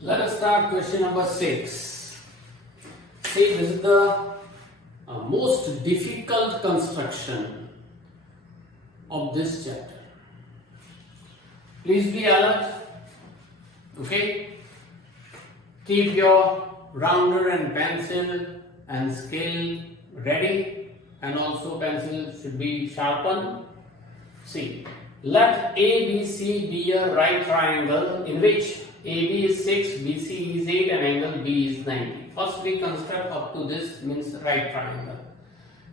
Let us start question number 6. See, this is the most difficult construction of this chapter. Please be alert. Okay? Keep your rounder and pencil and scale ready, and also pencil should be sharpened. See, let ABC be a right triangle in which AB is 6, BC is 8 and angle B is 90. First we construct up to this means right triangle.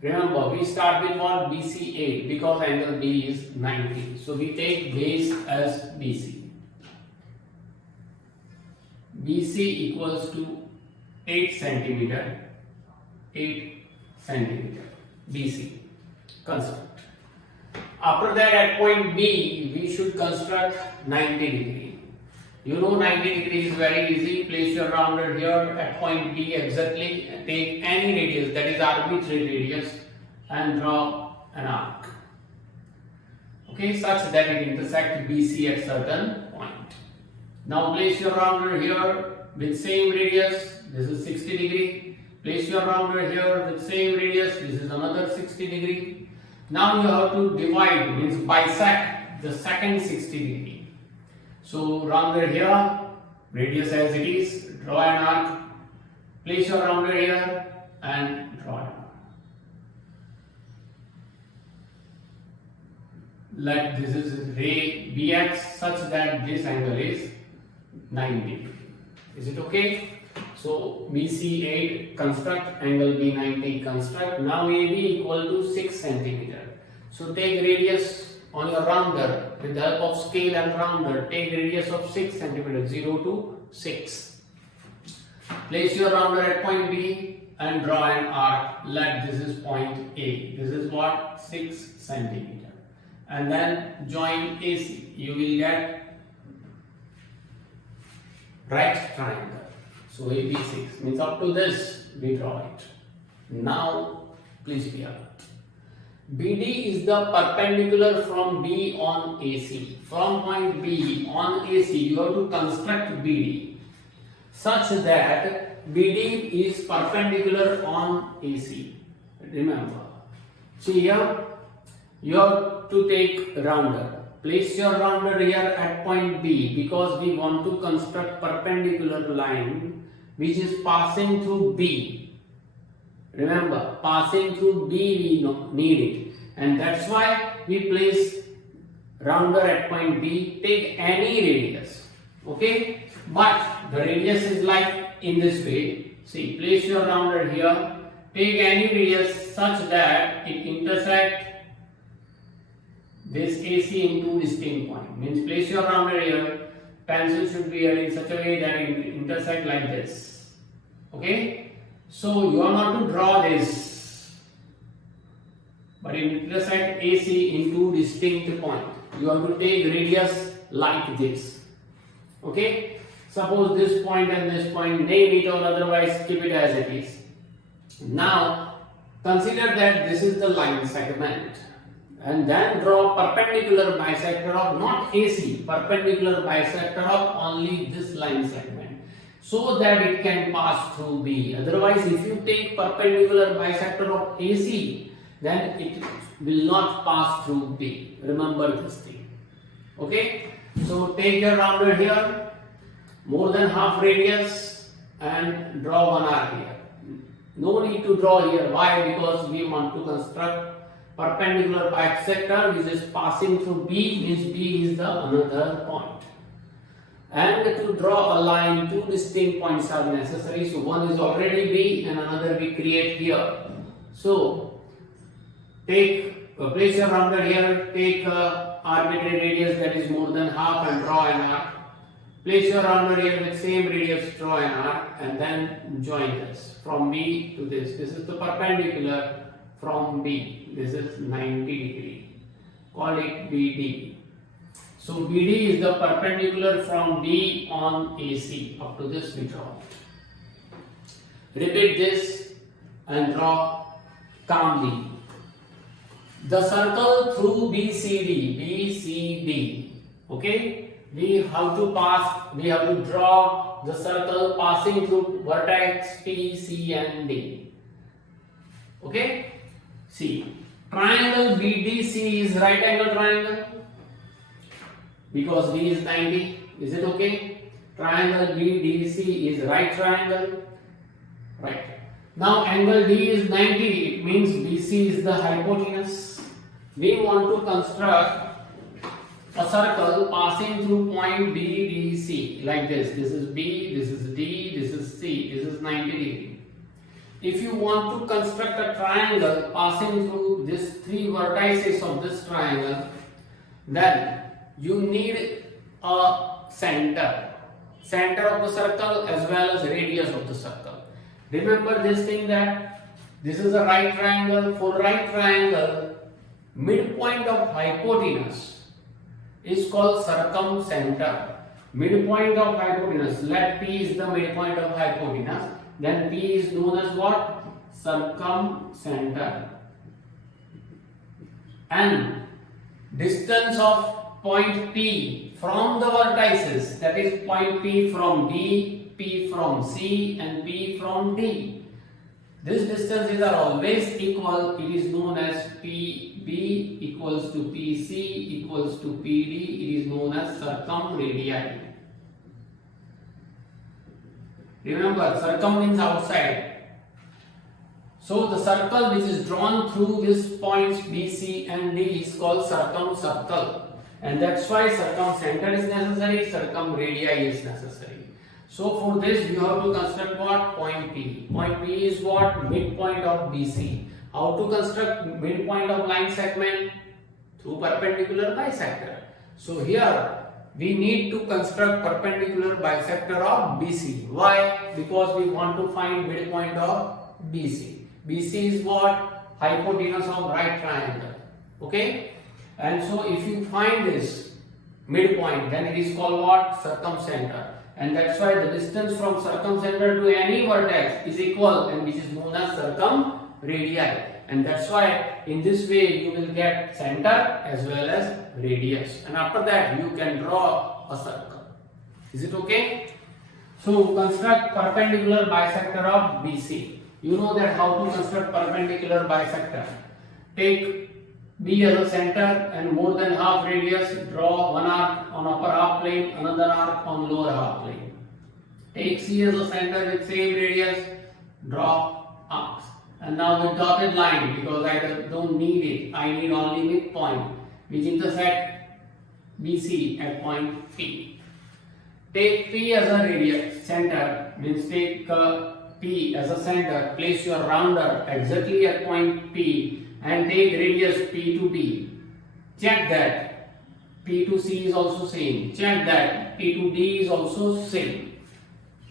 Remember, we start with what? BC 8 because angle B is 90. So we take base as BC. BC equals to 8 centimeter. 8 centimeter. BC. Construct. After that, at point B, we should construct 90 degree. You know 90 degree is very easy. Place your rounder here at point B exactly. Take any radius, that is arbitrary radius, and draw an arc. Okay, such that it intersects BC at certain point. Now place your rounder here with same radius. This is 60 degree. Place your rounder here with same radius. This is another 60 degree. Now you have to divide, means bisect the second 60 degree. So rounder here, radius as it is, draw an arc. Place your rounder here and draw an arc. Let this is ray Bx such that this angle is 90. Is it okay? So BC8 construct, angle B90 construct. Now AB equal to 6 centimeter. So take radius on your rounder with the help of scale and rounder. Take radius of 6 centimeter, 0 to 6. Place your rounder at point B and draw an arc. Let this is point A. This is what? 6 centimeter. And then join AC. You will get right triangle. So AB6 means up to this we draw it. Now please be alert. BD is the perpendicular from B on AC. From point B on AC you have to construct BD such that BD is perpendicular on AC. Remember. See here you have to take rounder. Place your rounder here at point B because we want to construct perpendicular line which is passing through B. Remember, passing through B we need it, and that's why we place rounder at point B. Take any radius, okay? But the radius is like in this way. See, place your rounder here. Take any radius such that it intersect this AC in two distinct points. Means place your rounder here, pencil should be here in such a way that it intersect like this. Okay? So you are not to draw this, but it intersect AC in two distinct points. You have to take radius like this. Okay? Suppose this point and this point, name it or otherwise keep it as it is. Now consider that this is the line segment. And then draw perpendicular bisector of not AC, perpendicular bisector of only this line segment, so that it can pass through B. Otherwise, if you take perpendicular bisector of AC, then it will not pass through B. Remember this thing. Okay? So take your rounder here, more than half radius, and draw one arc here. No need to draw here. Why? Because we want to construct perpendicular bisector which is passing through B, means B is the another point. And to draw a line, two distinct points are necessary. So one is already B and another we create here. So take place your rounder here, take arbitrary radius that is more than half and draw an arc. Place your rounder here with same radius, draw an arc, and then join this from B to this. This is the perpendicular from B. This is 90 degree. Call it BD. So BD is the perpendicular from B on AC. Up to this we draw. Repeat this and draw calmly. The circle through BCD, okay? we have to draw the circle passing through vertex P, C and D. Okay? See, triangle BDC is right angle triangle because D is 90. Is it okay? Triangle BDC is right triangle. Right. Now angle D is 90. It means BC is the hypotenuse. We want to construct a circle passing through point BDC like this. This is B, this is D, this is C, this is 90 degree. If you want to construct a triangle passing through these three vertices of this triangle, then you need a center of the circle as well as radius of the circle. Remember this thing that this is a right triangle. For right triangle, midpoint of hypotenuse is called circumcenter. Midpoint of hypotenuse, let P is the midpoint of hypotenuse, then P is known as what? Circumcenter. And distance of point P from the vertices, that is point P from D, P from C and P from D. These distances are always equal. It is known as PB equals to PC equals to PD. It is known as circumradii. Remember, circum means outside. So the circle which is drawn through these points BC and D is called circumcircle. And that's why circumcenter is necessary, circumradii is necessary. So for this you have to construct what? Point P. Point P is what? Midpoint of BC. How to construct midpoint of line segment? Through perpendicular bisector. So here we need to construct perpendicular bisector of BC. Why? Because we want to find midpoint of BC. BC is what? Hypotenuse of right triangle. Okay? And so if you find this midpoint, then it is called what? Circumcenter. And that's why the distance from circumcenter to any vertex is equal, and which is known as circumradii. And that's why in this way you will get center as well as radius. And after that you can draw a circle. Is it okay? So construct perpendicular bisector of BC. You know that how to construct perpendicular bisector. Take B as a center and more than half radius, draw one arc on upper half plane, another arc on lower half plane. Take C as a center with same radius, draw arcs. And now with dotted line, because I don't need it, I need only midpoint which intersect BC at point P. Take P as a radius, center, means take P as a center, place your rounder exactly at point P and take radius P to B. Check that P to C is also same. Check that P to D is also same.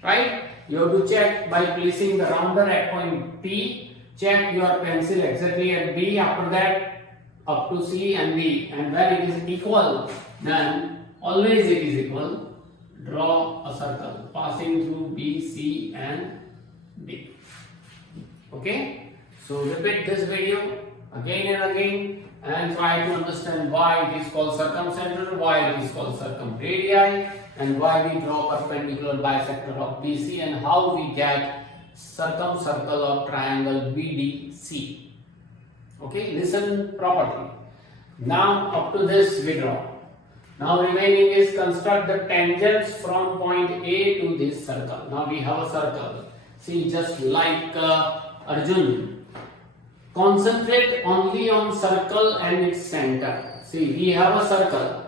Right? You have to check by placing the rounder at point P. Check your pencil exactly at B. After that up to C and D. And when it is equal, then always it is equal. Draw a circle passing through B, C and D. Okay? So repeat this video again and again and try to understand why it is called circumcenter, why it is called circumradii, and why we draw perpendicular bisector of BC and how we get circumcircle of triangle BDC. Okay, listen properly. Now up to this we draw. Now remaining is construct the tangents from point A to this circle. Now we have a circle. See, just like Arjun. Concentrate only on circle and its center. See, we have a circle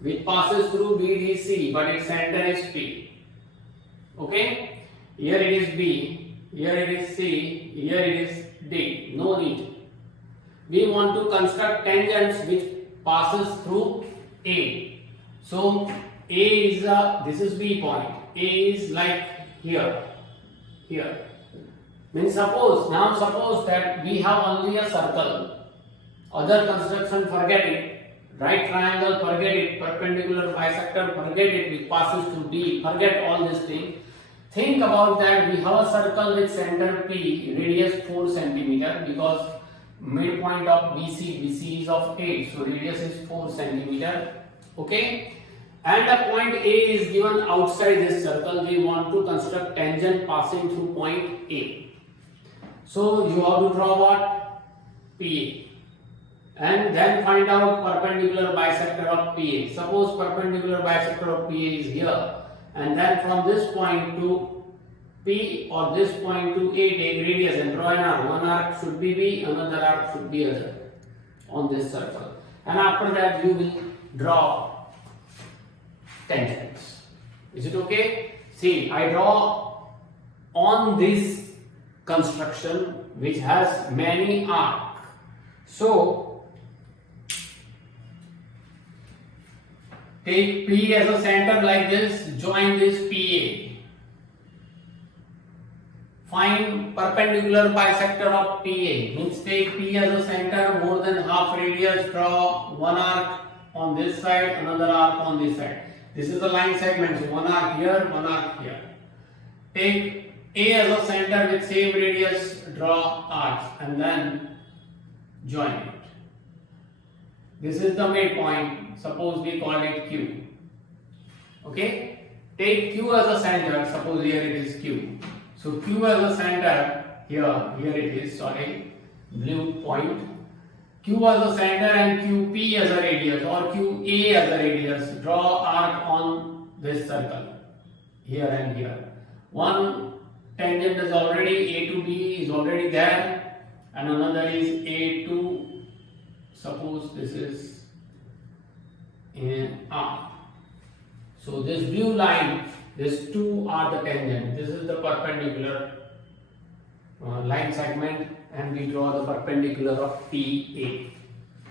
which passes through BDC, but its center is P. Okay? Here it is B, here it is C, here it is D. No need. We want to construct tangents which passes through A. So A is this is B point. A is like here. Means suppose that we have only a circle. Other construction, forget it. Right triangle, forget it. Perpendicular bisector, forget it. Which passes through D, forget all this thing. Think about that. We have a circle with center P, radius 4 cm, because midpoint of BC is of 8, so radius is 4 cm. Okay, and a point A is given outside this circle. We want to construct tangent passing through point A. So you have to draw what? PA, and then find out perpendicular bisector of PA. Suppose perpendicular bisector of PA is here, and then from this point to P or this point to A take radius and draw an arc. One arc should be B, another arc should be other on this circle, and after that you will draw tangents. Is it okay? See, I draw on this construction which has many arcs. So take P as a center like this, join this PA. Find perpendicular bisector of PA, means take P as a center, more than half radius, draw one arc on this side, another arc on this side. This is the line segment, so one arc here, one arc here. Take A as a center with same radius, draw arcs and then join it. This is the midpoint, suppose we call it Q. Okay? Take Q as a center, suppose here it is Q. So Q as a center, here it is, sorry, blue point. Q as a center and QP as a radius or QA as a radius. Draw arc on this circle, here and here. One tangent is already A to B is already there, and another is A to, suppose this is in R. So this blue line, these two are the tangent. This is the perpendicular line segment, and we draw the perpendicular of PA.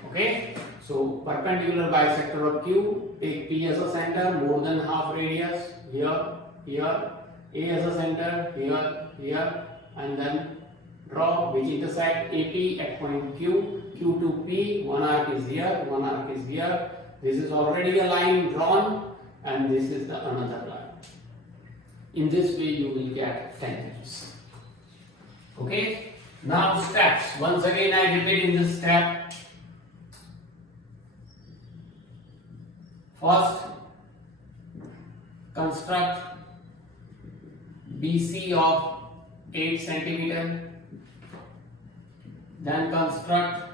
Okay, so perpendicular bisector of Q, take P as a center, more than half radius, here, here, A as a center, here, here, and then draw which intersect AP at point Q, Q to P, one arc is here, one arc is here. This is already a line drawn, and this is the another line. In this way you will get tangents. Okay, now steps. Once again I repeat in this step. First, construct BC of 8 cm. Then construct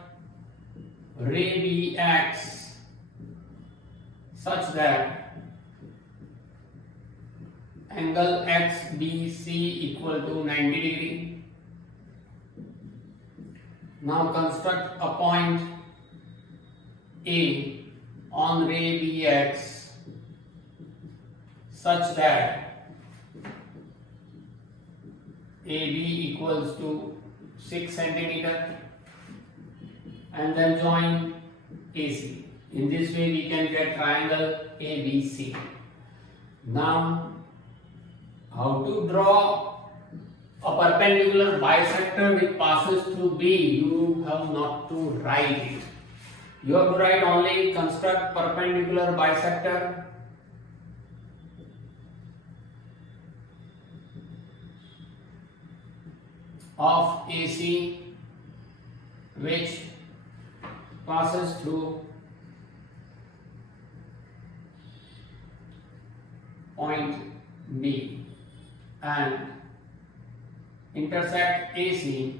ray BX such that angle XBC equal to 90 degree. Now construct a point A on ray BX such that AB equals to 6 cm, and then join AC. In this way we can get triangle ABC. Now how to draw a perpendicular bisector which passes through B? You have not to write it. You have to write only construct perpendicular bisector of AC which passes through point B and intersect AC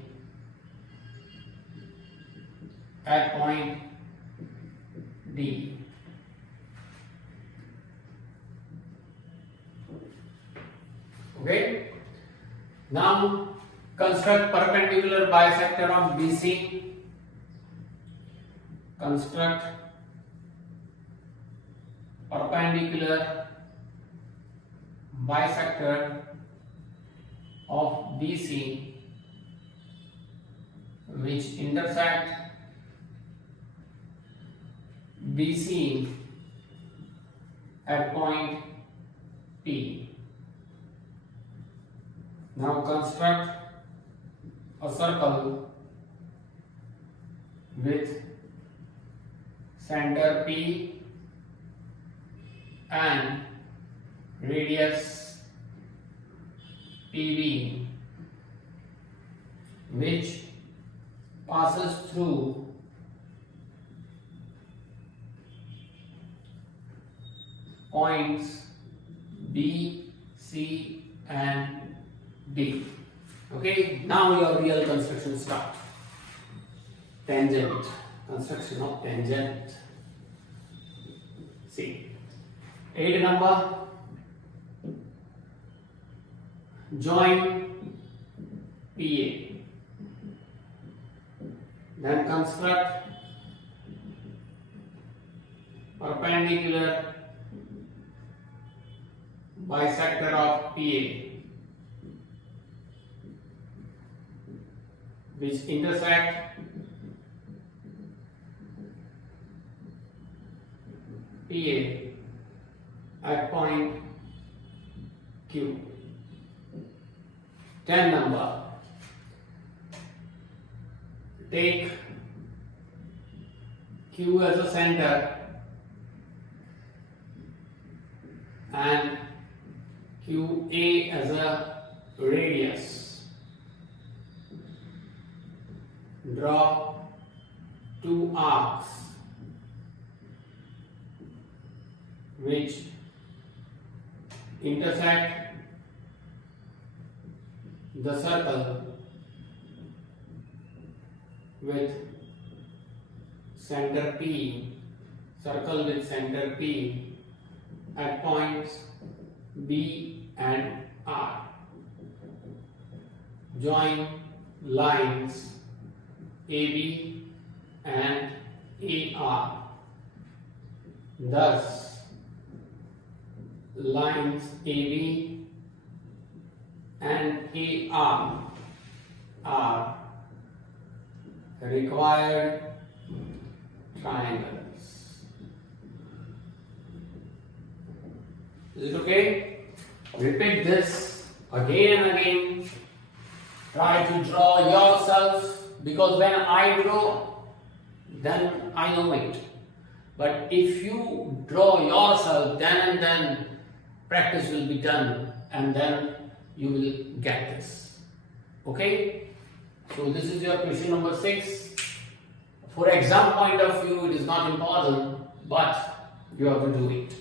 at point D. Okay. Now construct perpendicular bisector of BC. Construct perpendicular bisector of BC which intersect BC at point P. Now construct a circle with center P and radius PB which passes through points B, C and D. Okay, now your real construction start. Tangent, construction of tangent. See, 8 number, join PA, then construct perpendicular bisector of PA which intersect PA at point Q. 10 number, take Q as a center and QA as a radius. Draw two arcs which intersect the circle with center P, circle with center P at points B and R. Join lines AB and AR. Thus, lines AB and AR are required triangles. Is it okay? Repeat this again and again. Try to draw yourself, because when I draw, then I know it. But if you draw yourself, then and then practice will be done, and then you will get this. Okay? So this is your question number 6. For exam point of view, it is not important, but you have to do it.